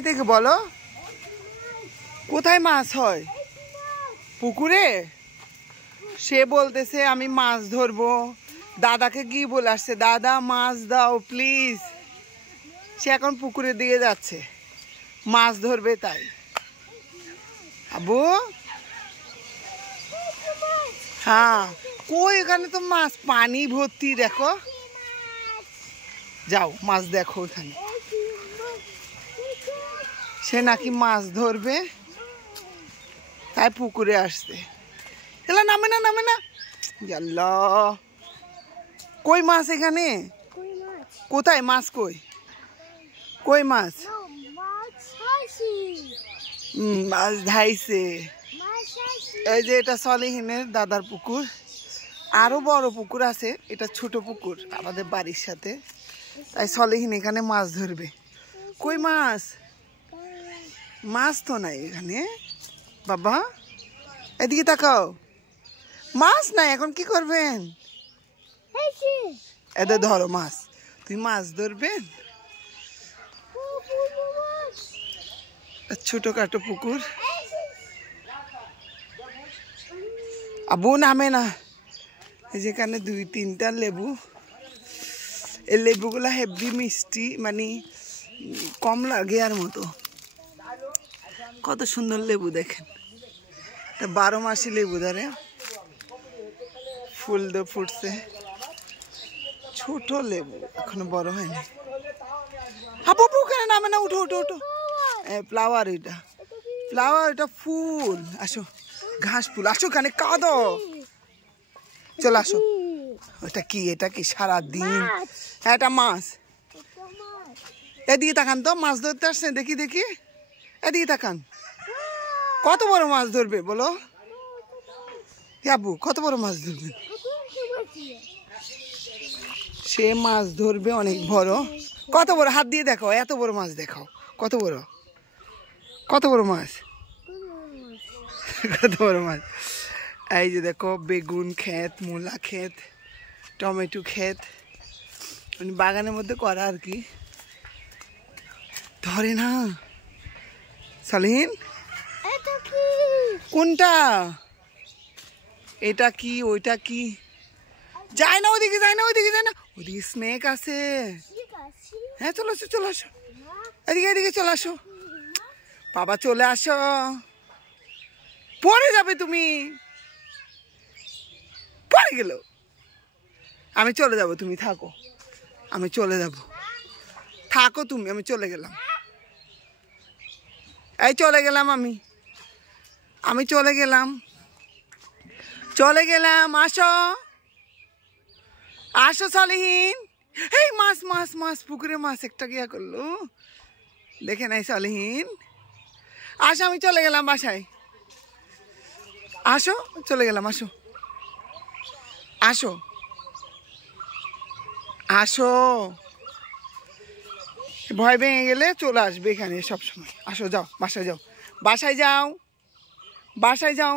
থেকে বলো কোথায় মাছ হয়? পুকুরে। সে বলতেছে আমি মাছ ধরবো, দাদাকে গিয়ে বলে আসছে দাদা মাছ দাও প্লিজ। সে এখন পুকুরের দিকে যাচ্ছে, মাছ ধরবে তাই। আবু হ্যাঁ, কই এখানে তো মাছ, পানি ভর্তি, দেখো। যাও মাছ দেখো এখানে। সে নাকি মাছ ধরবে তাই পুকুরে আসছে। এলা নামে না, নামে না। আল্লাহ, কই মাছ এখানে? কোথায় মাছ? কই কই মাছ? মাছ ধাইছে। এই যে এটা সলিহিনের দাদার পুকুর, আরো বড় পুকুর আছে, এটা ছোট পুকুর আমাদের বাড়ির সাথে, তাই সলিহিন এখানে মাছ ধরবে। কই মাছ? মাছ তো নাই এখানে বাবা, এদিকে তাকাও। মাছ নাই, এখন কি করবেন? এদের ধরো মাছ, তুই মাছ ধরবেন। ছোটখাটো পুকুর। আবু নামে না। যেখানে 2-3টা লেবু, এই লেবুগুলা হেভি মিষ্টি, মানে কমলা গেয়ার মতো। কত সুন্দর লেবু দেখেন, 12 মাসি লেবু ধরে, ফুল তো ফুটছে। ছোট লেবু, এখনো বড় হয়নি। হাবু কেন নামে না? উঠো উঠো উঠো। ফ্লাওয়ার, এটা ফ্লাওয়ার, এটা ফুল। আসো, ঘাস ফুল। আসো, এখানে কাঁদো। চল আসো। ওটা কি? এটা কি সারাদিন? হ্যাঁ, এটা মাছ। এদিকে তাকান তো, মাছ ধরতে আসছে। দেখি দেখি, এদিকে তাকান। কত বড় মাছ ধরবে বলো? আবু কত বড় মাছ ধরবেন? সে মাছ ধরবে অনেক বড়। কত বড়? হাত দিয়ে দেখাও, এত বড় মাছ দেখাও। কত বড়? কত বড় মাছ? কত বড় মাছ? এই যে দেখো, বেগুন ক্ষেত, মূলা ক্ষেত, টমেটো ক্ষেত, বাগানের মধ্যে করা আর কি। ধরে না সালিন। কোনটা? এটা কি? ওইটা কি? যায় না ওদিকে, যায় না ওইদিকে, যায় না। ওদিকে স্নেক আছে। হ্যাঁ, চলে আসো, চলে আসো। এদিকে এদিকে চলে আসো বাবা, চলে আসো। পড়ে যাবে তুমি। পড়ে গেল। আমি চলে যাব, তুমি থাকো। আমি চলে যাব, থাকো তুমি, আমি চলে গেলাম। এই চলে গেলাম আমি চলে গেলাম, চলে গেলাম। আসো আসো সলিহিন। এই মাছ মাছ মাছ, পুকুরে মাছ একটা গিয়া করলো, দেখে নাই সলিহিন। আসো, আমি চলে গেলাম বাসায়। আসো, চলে গেলাম। আসো আসো আসো। ভয় ভেঙে গেলে চলে আসবে এখানে সব সময়। আসো, যাও বাসায়, যাও বাসায়, যাও বাসায়, যাও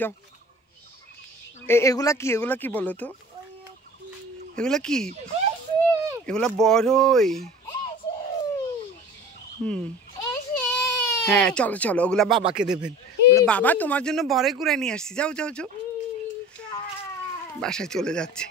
যাও। এগুলা কি? এগুলা কি বলো তো? এগুলা কি? এগুলা বড়ই। হ্যাঁ, চলো চলো, ওগুলা বাবাকে দেবেন। বাবা তোমার জন্য বড়ই কুড়াই নিয়ে আসছি। যাও যাও যাও, বাসায় চলে যাচ্ছি।